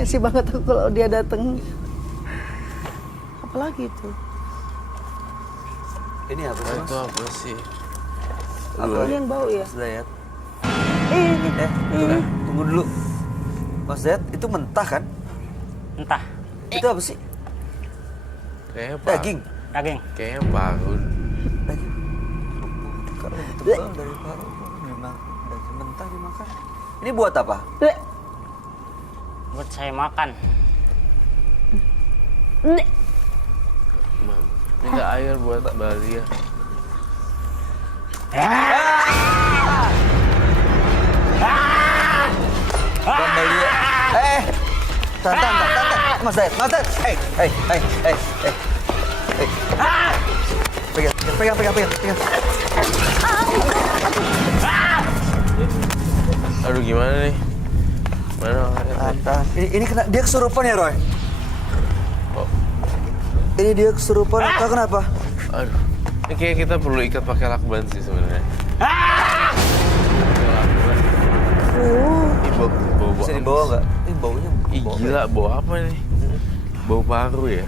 tensi banget tuh kalau dia datang. Apalagi itu? Ini apa sih, Mas? Itu apa sih? Apa ini yang bau ya? Mas Dayat. Ini. Tunggu dulu. Mas Dayat, itu mentah kan? Entah. Itu apa sih? Kayaknya Daging. Daging. Kayaknya paru. Daging. Kalau lebih tebal dari paru, memang daging mentah dimakan. Ini buat apa? Buat saya makan. Minta air buat Balia. Balia. Tantan. Mas Dayat. Pegang. Aduh gimana nih? Mana makannya? Tantan. Ini kena, dia kesurupan ya, Roy? Oh. Ini dia kesurupan atau kenapa? Aduh. Ini kayak kita perlu ikat pakai lakban sih sebenarnya. Ini bau Bisa dibawa nggak? Ini baunya Ih bau gila, bau apa nih? Bau paru ya?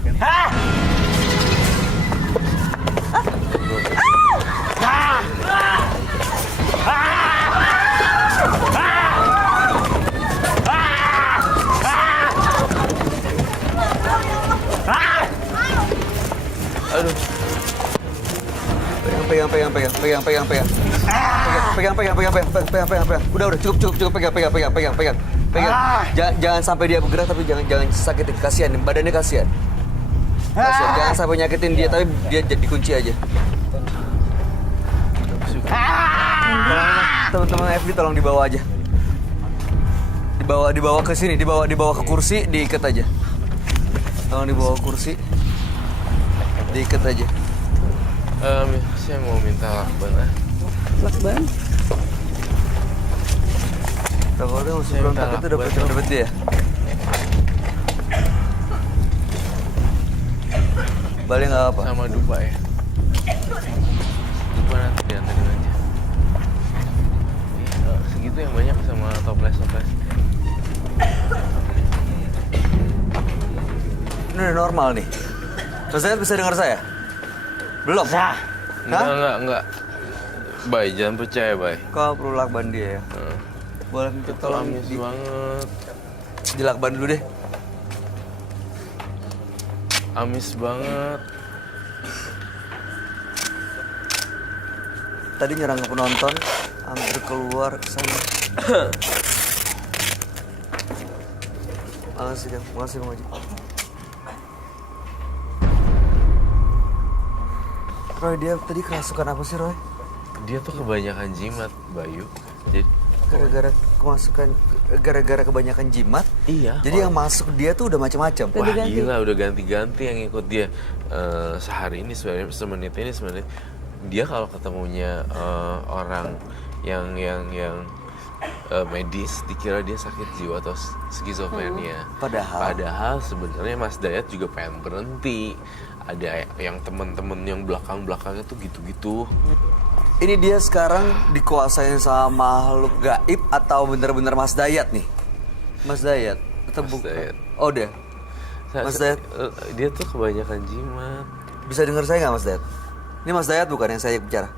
Aduh. Pegang. Udah, cukup pegang. Jangan sampai dia bergerak, tapi jangan sakitin, kasihan, badannya kasihan. Jangan sampai nyakitin dia, tapi dia dikunci aja. Teman-teman FB tolong dibawa aja. Dibawa ke sini, dibawa ke kursi, diikat aja. Tolong dibawa ke kursi. Diikat aja. Saya mau minta lakban ah. Lakban? Takutnya musuh berontak itu dapat dia. Balik nggak apa? Sama dupa ya. Dupa nanti diantarin aja. Segitu yang banyak sama toples. Ini udah normal nih. Mas Dayat bisa dengar saya? Belum? Sah. Enggak. Bay, jangan percaya, Bay. Kau perlu lakban dia ya? Boleh minta tolong Amis banget. dilakban dulu deh. Amis banget. Tadi nyerang ke penonton, hampir keluar ke sana. Makasih Bang Haji. Roy, dia tadi kerasukan apa sih, Roy? Dia tuh kebanyakan jimat, Bayu. Jadi Gara-gara kebanyakan jimat. iya. Jadi yang masuk dia tuh udah macam-macam. Wah gila, udah ganti-ganti yang ikut dia. Sehari ini semenit ini semenit. Dia kalau ketemunya orang yang medis, dikira dia sakit jiwa atau skizofrenia. Padahal sebenarnya Mas Dayat juga pengen berhenti. Ada yang temen-temen yang belakang-belakangnya tuh gitu-gitu. Ini dia sekarang dikuasain sama makhluk gaib atau bener-bener Mas Dayat nih? Mas Dayat? Atau Mas Dayat. Oh, dia? Mas Dayat? Dia tuh kebanyakan jimat. Bisa dengar saya nggak, Mas Dayat? Ini Mas Dayat bukan yang saya bicara?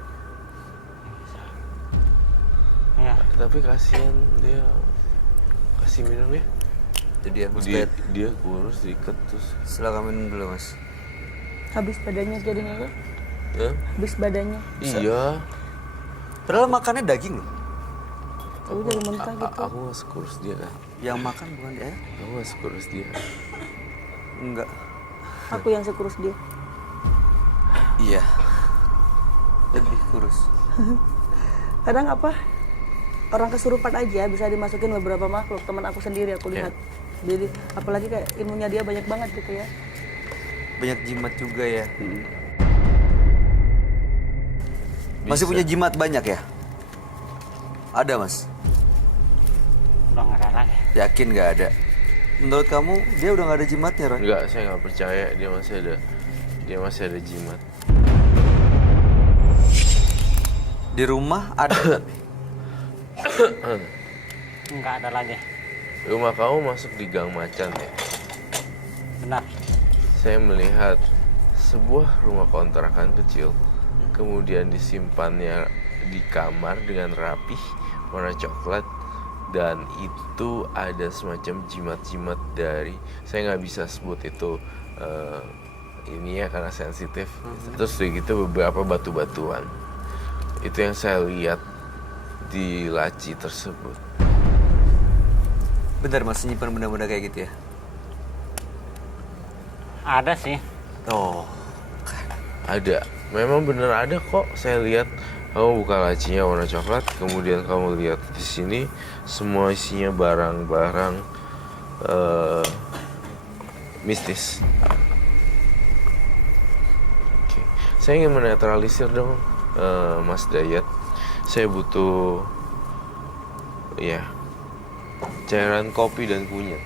Ya. Tapi kasihan dia. Kasih minum ya. Jadi dia, Mas Dia, Dayat. dia kurus, diikat terus. Silakan minum dulu, Mas. Habis badannya jadinya ya? Habis badannya. Iya. Padahal makannya daging loh. Tapi dari mentah gitu. Aku gak sekurus dia kan. Yang makan bukan dia? Aku gak sekurus dia. Enggak. Aku yang sekurus dia. Iya. Lebih kurus. Kadang apa? Orang kesurupan aja bisa dimasukin beberapa makhluk. Teman aku sendiri aku lihat. Jadi apalagi kayak ilmunya dia banyak banget gitu ya. Banyak jimat juga ya. Masih punya jimat banyak ya? Ada, Mas? Udah nggak ada lagi. Yakin nggak ada? Menurut kamu dia udah nggak ada jimatnya, Roy? Enggak, saya nggak percaya dia masih ada jimat. Di rumah ada. Nggak ada lagi. Rumah kamu masuk di Gang Macan ya? Benar. Saya melihat sebuah rumah kontrakan kecil, kemudian disimpannya di kamar dengan rapih, warna coklat, dan itu ada semacam jimat-jimat dari, saya nggak bisa sebut itu ini ya karena sensitif. Terus gitu beberapa batu-batuan. Itu yang saya lihat di laci tersebut. Bentar Mas, nyimpan benda-benda kayak gitu ya? Ada sih. Oh, Ada, memang bener ada kok. Saya lihat kamu buka lacinya warna coklat, kemudian kamu lihat di sini semua isinya barang-barang mistis. Oke. Saya ingin menetralisir dong, Mas Dayat. Saya butuh, ya, cairan kopi dan kunyit.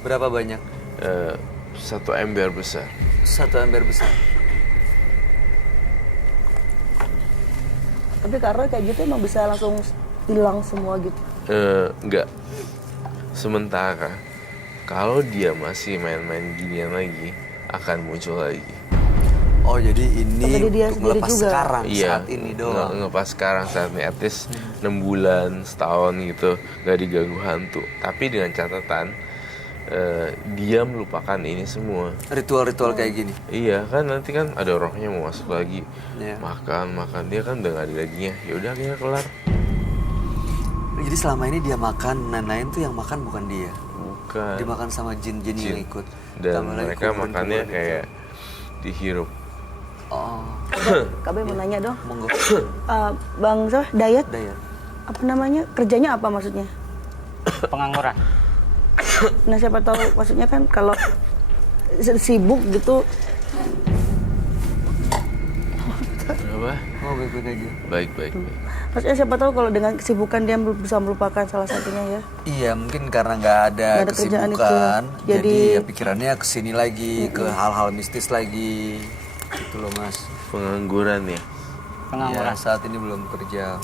berapa banyak? 1 ember besar. 1 ember besar. Tapi karena kayak gitu emang bisa langsung hilang semua gitu. Enggak. Sementara kalau dia masih main-main ginian lagi, akan muncul lagi. Oh, jadi ini Tapi dia untuk sendiri lepas juga. sekarang, Iya, saat ini doang. ngepas sekarang saat ini, at least 6 bulan, setahun gitu, nggak diganggu hantu. Tapi dengan catatan, dia melupakan ini semua. Ritual-ritual kayak gini. Iya kan, nanti kan ada rohnya mau masuk lagi, Iya. makan dia kan udah nggak ada laginya. Ya udah akhirnya kelar. Jadi selama ini dia makan, lain-lain tuh yang makan bukan dia. Bukan. Dimakan sama jin-jin yang ikut. Dan Tambah lagi mereka kuburan-kuburan makannya itu. kayak dihirup. Oh, Kabe mau nanya dong. monggo. Bang Dayat, Dayat. apa namanya? Kerjanya apa maksudnya? Pengangguran. Nah siapa tahu maksudnya kan kalau sibuk gitu. Apa? Oh, baik-baik aja. Baik. Maksudnya siapa tahu kalau dengan kesibukan dia bisa melupakan salah satunya ya. Iya, mungkin karena nggak ada Nggak ada kerjaan kesibukan, itu. jadi Jadi- ya pikirannya kesini lagi, ke hal-hal mistis lagi. Gitu loh, Mas. Pengangguran ya. Pengangguran. Ya, saat ini belum kerja.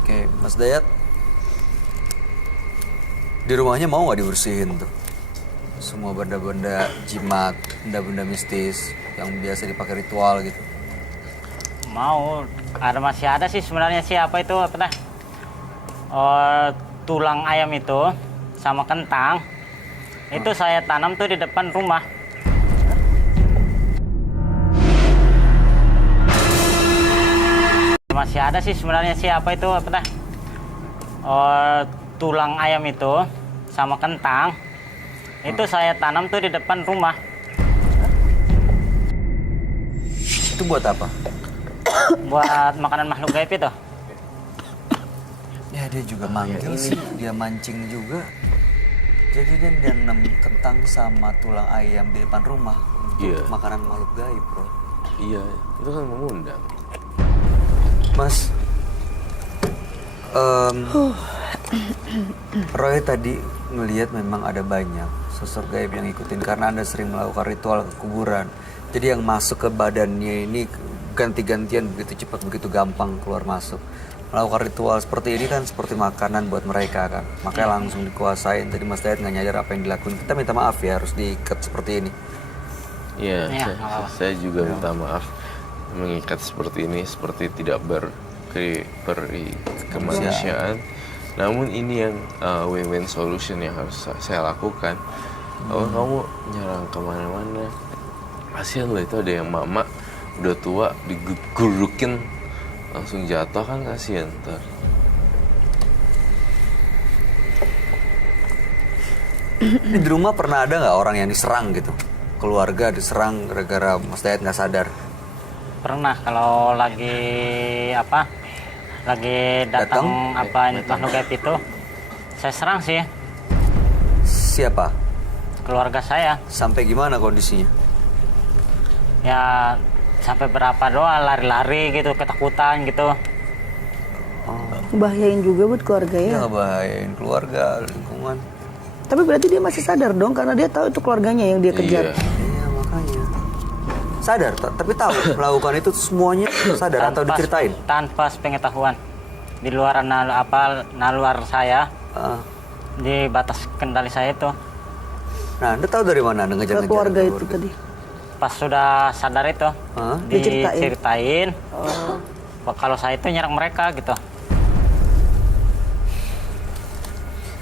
Oke, Mas Dayat. Di rumahnya mau nggak dibersihin tuh? Semua benda-benda jimat, benda-benda mistis yang biasa dipakai ritual gitu. Mau, masih ada sih sebenarnya sih apa itu apa dah? Tulang ayam itu sama kentang. Itu saya tanam tuh di depan rumah. Masih ada sih sebenarnya sih apa itu apa dah? Tulang ayam itu sama kentang. Itu saya tanam tuh di depan rumah. Itu buat apa? Buat makanan makhluk gaib itu. Ya dia juga manggil sih, dia mancing juga. Jadi dia nanam kentang sama tulang ayam di depan rumah untuk Iya. makanan makhluk gaib, bro. Iya, itu kan mengundang. Mas, Roy tadi ngelihat memang ada banyak sosok gaib yang ikutin karena Anda sering melakukan ritual ke kuburan. Jadi yang masuk ke badannya ini ganti-gantian begitu cepat, begitu gampang keluar masuk. Melakukan ritual seperti ini kan seperti makanan buat mereka kan. Makanya langsung dikuasain. Tadi Mas Dayat nggak nyadar apa yang dilakukan. Kita minta maaf ya harus diikat seperti ini. Iya, Iya, saya, nggak apa-apa. saya juga minta maaf mengikat seperti ini, seperti tidak kemanusiaan. Namun ini yang win-win solution yang harus saya lakukan. Kalau kamu nyerang kemana-mana, kasihan loh, itu ada yang mama udah tua digurukin langsung jatuh kan, kasihan ntar. Di rumah pernah ada nggak orang yang diserang gitu? Keluarga diserang gara-gara Mas Dayat nggak sadar? Pernah kalau lagi apa? Lagi datang apa makhluk gaib itu, saya serang sih Siapa? keluarga saya. Sampai gimana kondisinya? Ya sampai berapa doa lari-lari gitu, ketakutan gitu. Bahayain juga buat keluarga ya. Ya ngebahayain keluarga, lingkungan. Tapi berarti dia masih sadar dong karena dia tahu itu keluarganya yang dia kejar. Iya. Iya makanya. Sadar, tapi tahu melakukan itu semuanya sadar atau diceritain? Tanpa pengetahuan. di luar naluar saya, Ah. di batas kendali saya itu. Nah, Anda tahu dari mana Anda Ke ngejar-ngejar keluarga itu tadi. Pas sudah sadar itu, Hah? diceritain Oh. kalau saya itu nyerang mereka gitu.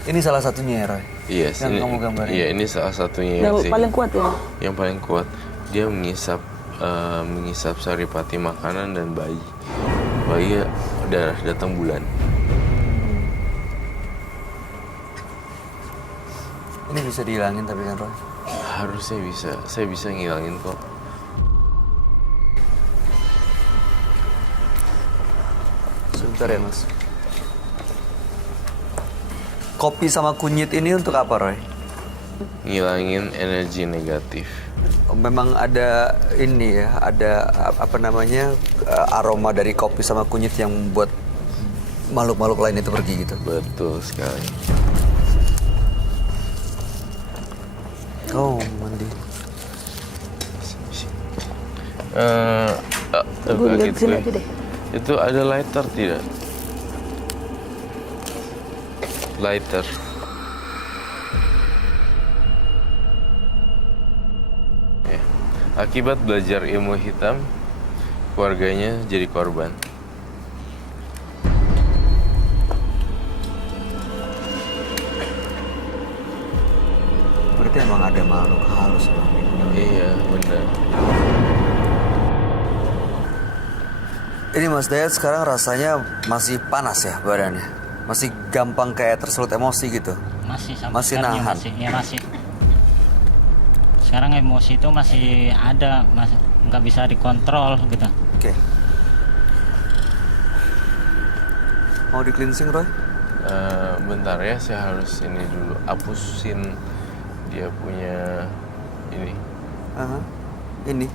Ini salah satunya ya, Roy? Iya, Yang kamu gambarin? Iya, ini salah satunya yang Yang paling kuat ya. Yang paling kuat. Dia mengisap saripati makanan dan bayi. Bayi darah datang bulan. Ini bisa dihilangin tapi kan, Roy? Harusnya bisa. Saya bisa ngilangin kok. Sebentar ya, Mas. Kopi sama kunyit ini untuk apa, Roy? Ngilangin energi negatif. Oh, memang ada ini ya, ada apa namanya aroma dari kopi sama kunyit yang membuat makhluk-makhluk lain itu pergi gitu. Betul sekali. Oh, mandi. Gue lihat sini aja deh. Itu ada lighter tidak? Lighter. Ya. Akibat belajar ilmu hitam, keluarganya jadi korban. Berarti emang ada makhluk halus Bang. Iya, benar. Ini Mas Dayat sekarang rasanya masih panas ya badannya? Masih gampang kayak tersulut emosi gitu? Masih sampai Masih sekarang ya nahan? masih. Sekarang emosi itu masih ada, masih nggak bisa dikontrol gitu. Oke. Mau di cleansing, Roy? Bentar ya, saya harus ini dulu hapusin dia punya ini. Aha. Ini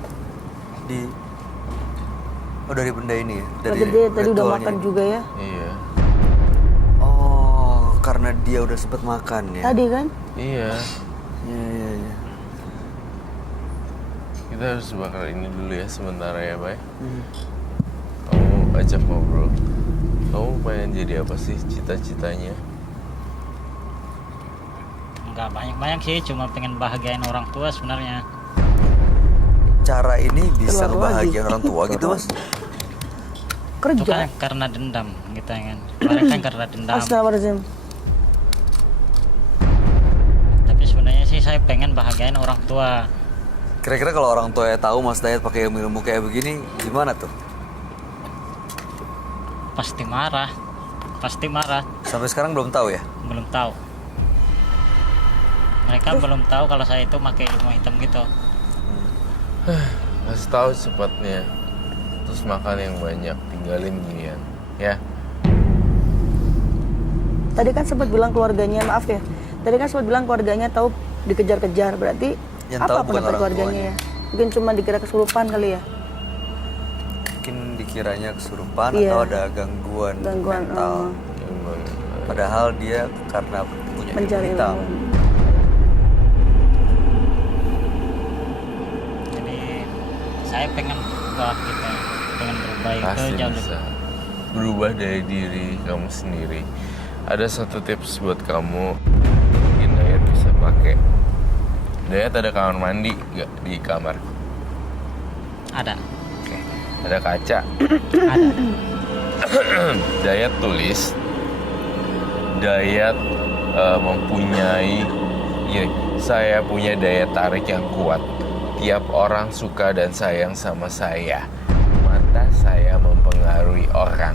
di dari benda ini ya? Dari Berarti dia tadi udah ritualnya makan ini. juga ya. Iya. Oh, karena dia udah sempet makan ya? Tadi kan? Iya. Iya. Kita harus bakar ini dulu ya sementara ya, Bay. Kamu ajak ngobrol. Kamu pengen jadi apa sih cita-citanya? Nggak banyak sih, cuma pengen bahagiain orang tua sebenarnya. Cara ini bisa Keluar ngebahagiain lagi. orang tua gitu, Mas? Itu Kerja. kan karena dendam gitu kan. Kemarin kan karena dendam. Astagfirullahaladzim. Tapi sebenarnya sih saya pengen bahagiain orang tua. Kira-kira kalau orang tua tahu Mas Dayat pakai ilmu-ilmu kayak begini, gimana tuh? Pasti marah. Sampai sekarang belum tahu ya? Belum tahu. Mereka belum tahu kalau saya itu pakai ilmu hitam gitu. Kasih tahu cepatnya. Terus makan yang banyak, tinggalin ginian, ya. Tadi kan sempat bilang keluarganya, maaf ya. Tadi kan sempat bilang keluarganya tahu dikejar-kejar. Berarti Yang apa tahu bukan pendapat orang keluarganya tuanya. ya? Mungkin cuma dikira kesurupan kali ya. Mungkin dikiranya kesurupan Iya. atau ada gangguan mental. Emang, Padahal dia karena punya ilmu Mencari hitam. ilmu. Jadi saya pengen berubah gitu. Pengen berubah itu pasti jauh lebih. bisa berubah dari diri kamu sendiri. Ada satu tips buat kamu, mungkin Dayat bisa pakai. Dayat ada kamar mandi nggak di kamar? Ada. Oke. Ada kaca. Ada. Dayat tulis. Dayat mempunyai, ya, saya punya daya tarik yang kuat. Tiap orang suka dan sayang sama saya. Mata saya mempengaruhi orang.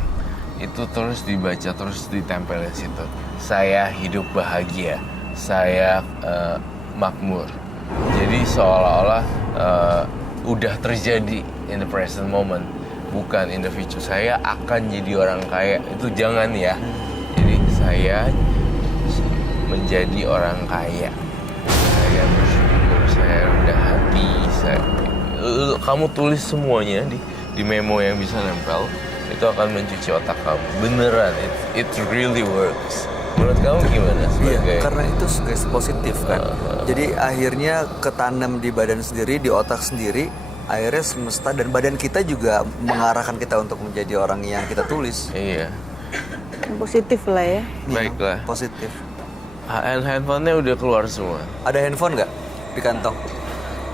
Itu terus dibaca, terus ditempel di situ. Saya hidup bahagia. Saya makmur. Jadi seolah-olah udah terjadi in the present moment, bukan in the future. Saya akan jadi orang kaya. Itu jangan ya. Jadi saya menjadi orang kaya. Saya bersyukur, saya rendah hati. Kamu tulis semuanya di memo yang bisa nempel. Itu akan mencuci otak kamu. Beneran, it really works. Menurut kamu gimana sebagai? Iya, karena itu guys positif kan. Jadi akhirnya ketanam di badan sendiri, di otak sendiri. Akhirnya semesta dan badan kita juga mengarahkan kita untuk menjadi orang yang kita tulis. Iya. Yang positif lah ya. Baiklah. Positif. Handphonenya udah keluar semua. Ada handphone nggak di kantong?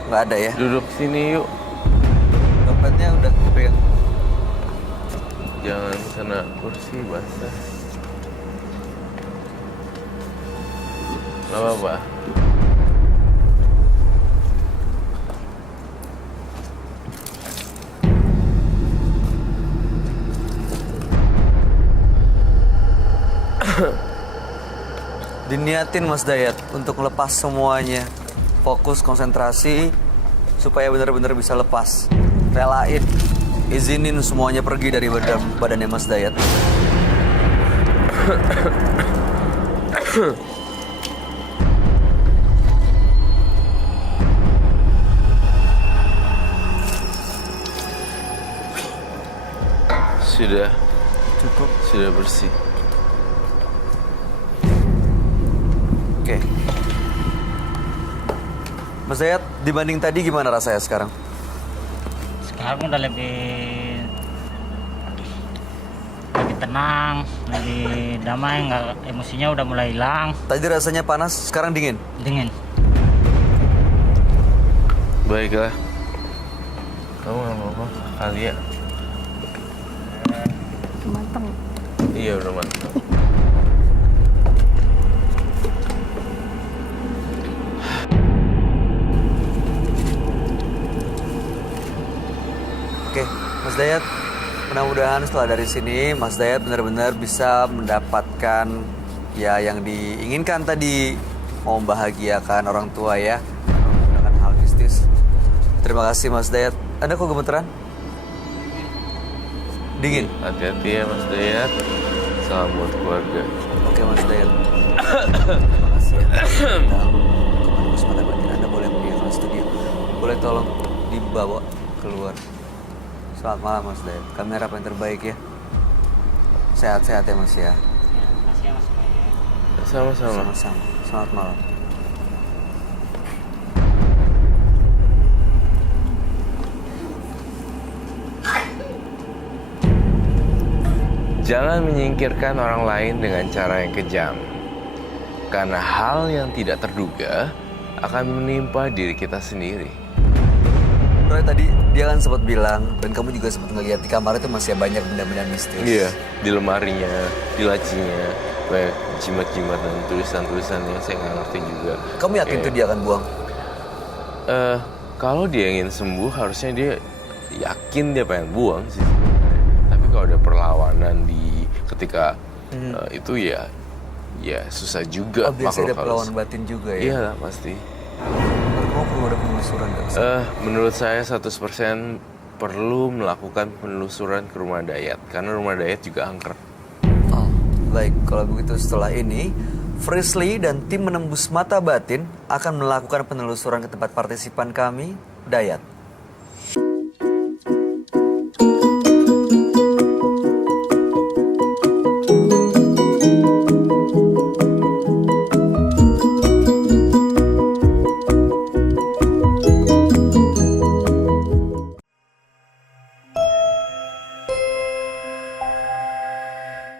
Nggak ada ya? Duduk sini yuk. Dompetnya udah dipegang. Jangan kena kursi basah. Gak apa-apa. Diniatin Mas Dayat untuk lepas semuanya. Fokus, konsentrasi, supaya benar-benar bisa lepas. Relain, izinin semuanya pergi dari badannya Mas Dayat. Sudah Cukup. sudah bersih. Oke. Mas Dayat, dibanding tadi gimana rasanya sekarang? Sekarang udah lebih tenang, lebih damai, nggak, emosinya udah mulai hilang. Tadi rasanya panas, sekarang dingin. Dingin. Baiklah. Kamu gak apa-apa kali ya? Matang. Iya udah mantap. Oke, Mas Dayat, mudah-mudahan setelah dari sini Mas Dayat benar-benar bisa mendapatkan ya yang diinginkan tadi, mau membahagiakan orang tua ya, menggunakan hal mistis. Terima kasih Mas Dayat. Anda kok gemeteran? Dingin. Hati-hati ya Mas Dayat. Salam buat keluarga. Oke Mas Dayat. Terima kasih ya. Komandan Mata Batin, Anda boleh meninggalkan studio. Boleh tolong dibawa keluar. Selamat malam Mas Dayat. Kami harap yang terbaik ya. Sehat-sehat ya Mas ya. Makasih ya Mas. Sama-sama. Sama-sama. Selamat malam. Jangan menyingkirkan orang lain dengan cara yang kejam. Karena hal yang tidak terduga akan menimpa diri kita sendiri. Roy tadi dia kan sempat bilang, dan kamu juga sempat ngeliat di kamar itu masih banyak benda-benda mistis. Iya, di lemarinya, di lacinya, banyak jimat-jimat dan tulisan-tulisan yang saya nggak ngerti juga. Kamu yakin Kayak, tuh dia akan buang? Kalau dia ingin sembuh, harusnya dia yakin dia pengen buang sih. Tapi kalau ada perlawanan di ketika itu ya susah juga. Oh, biasanya ada makhluk perlawanan halus. batin juga ya? Iya lah pasti. Kamu perlu ada penelusuran nggak? Menurut saya 100% perlu melakukan penelusuran ke rumah Dayat. Karena rumah Dayat juga angker. Oh, baik. Kalau begitu setelah ini, Frisley dan tim Menembus Mata Batin akan melakukan penelusuran ke tempat partisipan kami, Dayat.